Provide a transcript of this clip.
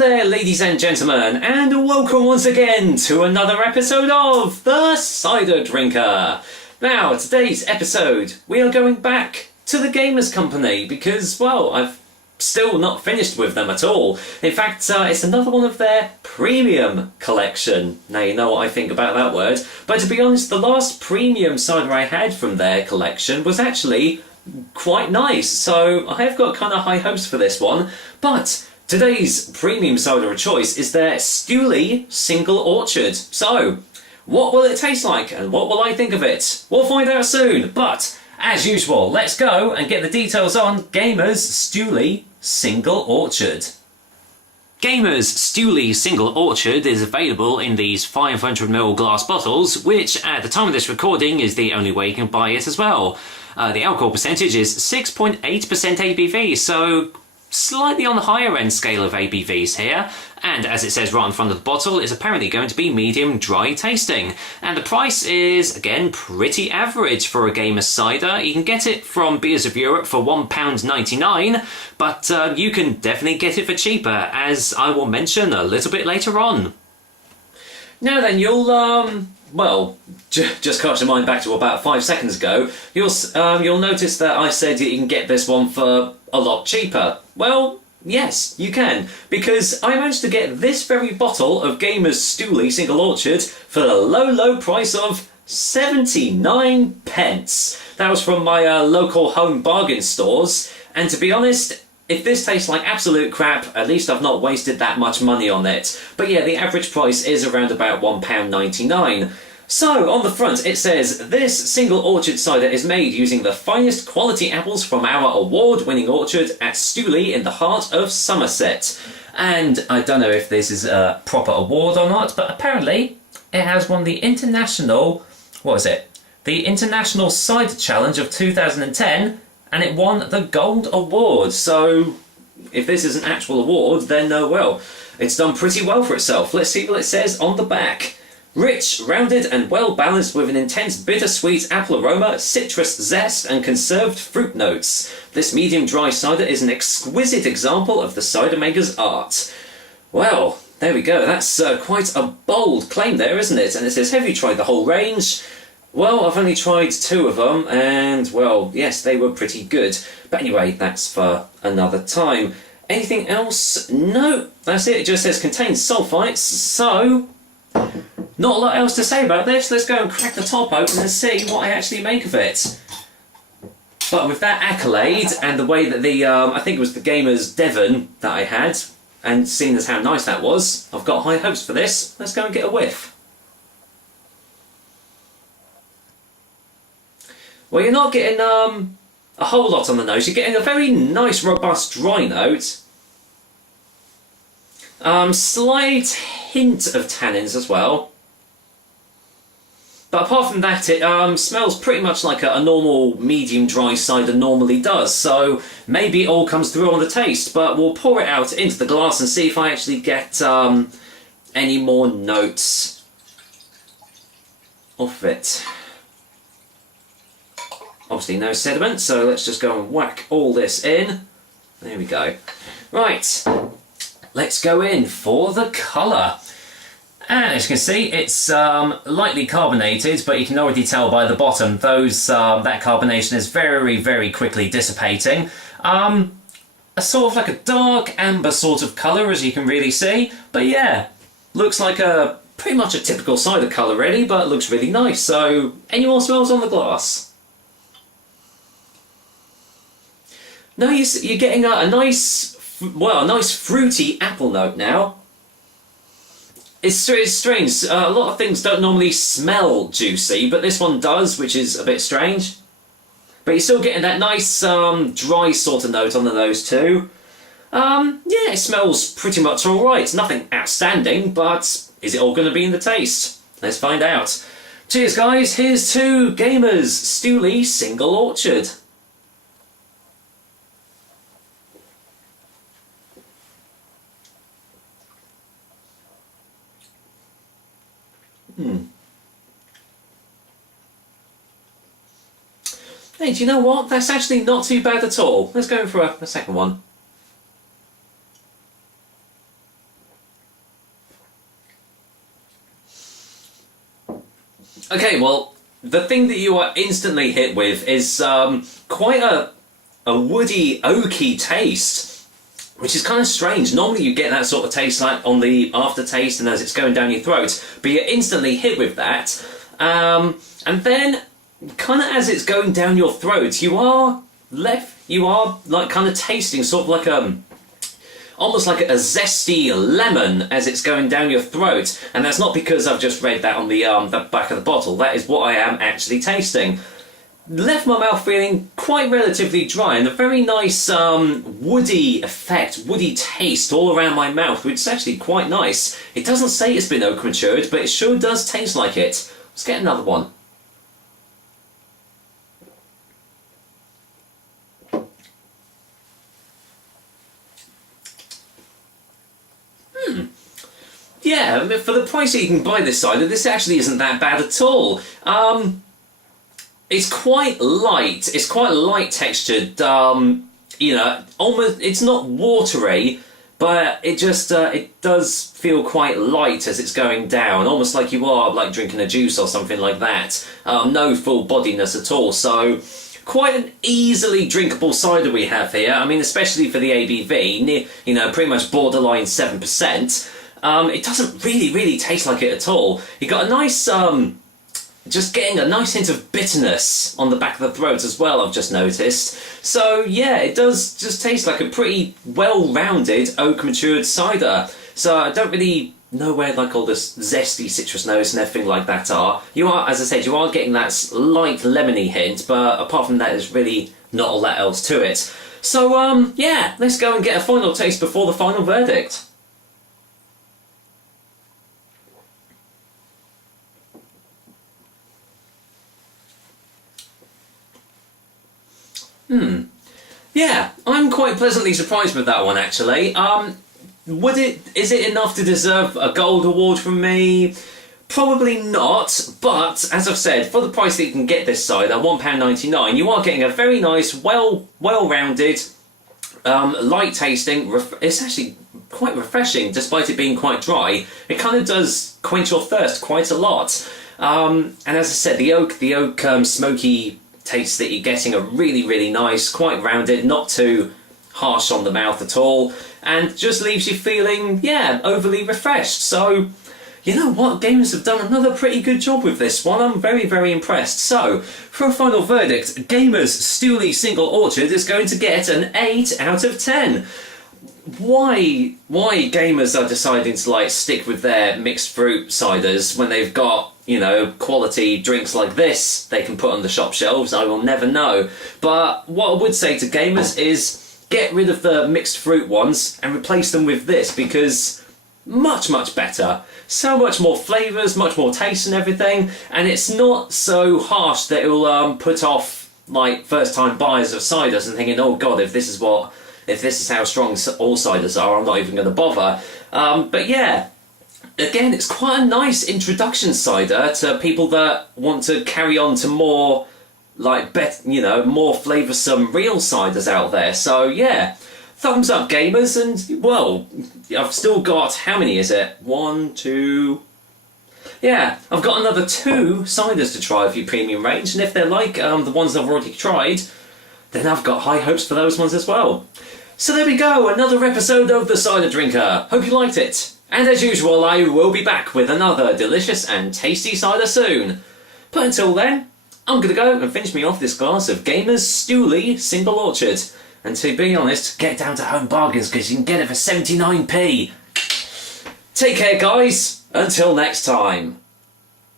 there, ladies and gentlemen, and welcome once again to another episode of The Cider Drinker. Now, today's episode, we are going back to the Gamers Company because, well, I've still not finished with them at all. In fact, it's another one of their premium collection. Now, you know what I think about that word. But to be honest, the last premium cider I had from their collection was actually quite nice. So I have got kind of high hopes for this one. But today's premium cider of choice is their Stewley Single Orchard. So, what will it taste like and what will I think of it? We'll find out soon, but as usual, let's go and get the details on Gaymers Stewley Single Orchard. Gaymers Stewley Single Orchard is available in these 500ml glass bottles, which at the time of this recording is the only way you can buy it as well. The alcohol percentage is 6.8% ABV, so slightly on the higher end scale of ABVs here, and as it says right on front of the bottle, it's apparently going to be medium dry tasting. And the price is, again, pretty average for a Gamer cider. You can get it from Beers of Europe for £1.99, but you can definitely get it for cheaper, as I will mention a little bit later on. Now then, you'll, well, just cast your mind back to about 5 seconds ago, you'll notice that I said that you can get this one for a lot cheaper. Well, yes, you can, because I managed to get this very bottle of Gaymers Stewley Single Orchard for the low price of 79 pence. That was from my local home bargain stores, and to be honest, if this tastes like absolute crap, at least I've not wasted that much money on it. But yeah, the average price is around about £1.99. So, on the front it says, this single orchard cider is made using the finest quality apples from our award-winning orchard at Stewley in the heart of Somerset. And I don't know if this is a proper award or not, but apparently it has won the International, the International Cider Challenge of 2010, and it won the Gold Award. So, if this is an actual award, then well, it's done pretty well for itself. Let's see what it says on the back. Rich, rounded and well balanced with an intense bittersweet apple aroma, citrus zest and conserved fruit notes. This medium dry cider is an exquisite example of the cider maker's art. Well, there we go. That's quite a bold claim there, isn't it? And it says, have you tried the whole range? Well, I've only tried 2 of them, and, well, yes, they were pretty good. But anyway, that's for another time. Anything else? No, that's it. It just says contains sulfites, so not a lot else to say about this. Let's go and crack the top open and see what I actually make of it. But with that accolade, and the way that the, I think it was the Gamers Devon that I had, and seeing as how nice that was, I've got high hopes for this. Let's go and get a whiff. Well, you're not getting a whole lot on the nose. You're getting a very nice, robust, dry note. Slight hint of tannins as well. But apart from that, it smells pretty much like a normal medium dry cider normally does. So maybe it all comes through on the taste. But we'll pour it out into the glass and see if I actually get any more notes off it. Obviously no sediment, so let's just go and whack all this in. There we go. Right, let's go in for the colour. And as you can see, it's lightly carbonated, but you can already tell by the bottom that carbonation is very quickly dissipating. A sort of like a dark amber sort of colour, as you can really see. But yeah, looks like pretty much a typical cider colour really, but looks really nice. So, any more smells on the glass? No, you're getting a nice fruity apple note now. It's strange. A lot of things don't normally smell juicy, but this one does, which is a bit strange. But you're still getting that nice dry sort of note on the nose too. Yeah, it smells pretty much alright. Nothing outstanding, but is it all going to be in the taste? Let's find out. Cheers guys, here's to Gaymers Stewley Single Orchard. Hey, do you know what? That's actually not too bad at all. Let's go for a second one. Okay, well, the thing that you are instantly hit with is quite a woody, oaky taste, which is kind of strange. Normally you get that sort of taste like on the aftertaste and as it's going down your throat, but you're instantly hit with that. And then, kind of as it's going down your throat, you are like kind of tasting sort of like almost like a zesty lemon as it's going down your throat, and that's not because I've just read that on the back of the bottle. That is what I am actually tasting. Left my mouth feeling quite relatively dry, and a very nice woody effect, woody taste all around my mouth, which is actually quite nice. It doesn't say it's been oak matured, but it sure does taste like it. Let's get another one. Yeah, for the price that you can buy this cider, this actually isn't that bad at all. It's quite light. It's quite light textured. You know, almost. It's not watery, but it just it does feel quite light as it's going down, almost like you are like drinking a juice or something like that. No full bodiness at all. So, quite an easily drinkable cider we have here. I mean, especially for the ABV, you know, pretty much borderline 7%. It doesn't really taste like it at all. You got a nice, just getting a nice hint of bitterness on the back of the throat as well, I've just noticed. So yeah, it does just taste like a pretty well-rounded oak matured cider. So I don't really know where like all this zesty citrus notes and everything like that are. You are, as I said, you are getting that light lemony hint, but apart from that, there's really not all that else to it. So yeah, let's go and get a final taste before the final verdict. Yeah, I'm quite pleasantly surprised with that one actually. Is it enough to deserve a gold award from me? Probably not, but as I've said, for the price that you can get this cider, £1.99, you are getting a very nice, well-rounded, light tasting. It's actually quite refreshing, despite it being quite dry. It kind of does quench your thirst quite a lot. And as I said, the oak smoky taste that you're getting are really nice, quite rounded, not too harsh on the mouth at all, and just leaves you feeling, yeah, overly refreshed. So, you know what, Gamers have done another pretty good job with this one. I'm very impressed. So, for a final verdict, Gaymers Stewley Single Orchard is going to get an 8 out of 10. Why Gamers are deciding to like stick with their mixed fruit ciders when they've got, you know, quality drinks like this they can put on the shop shelves, I will never know. But what I would say to Gamers is get rid of the mixed fruit ones and replace them with this, because much better. So much more flavours, much more taste and everything, and it's not so harsh that it will put off like first time buyers of ciders and thinking, oh god, if this is how strong all ciders are, I'm not even going to bother. But yeah, again, it's quite a nice introduction cider to people that want to carry on to more, like, more flavoursome real ciders out there. So yeah, thumbs up, Gamers, and well, I've still got, how many is it? 1, 2... Yeah, I've got another 2 ciders to try of your premium range, and if they're like the ones I've already tried, then I've got high hopes for those ones as well. So there we go, another episode of The Cider Drinker. Hope you liked it. And as usual, I will be back with another delicious and tasty cider soon. But until then, I'm going to go and finish me off this glass of Gaymers Stewley Single Orchard. And to be honest, get down to Home Bargains because you can get it for 79p. Take care, guys. Until next time.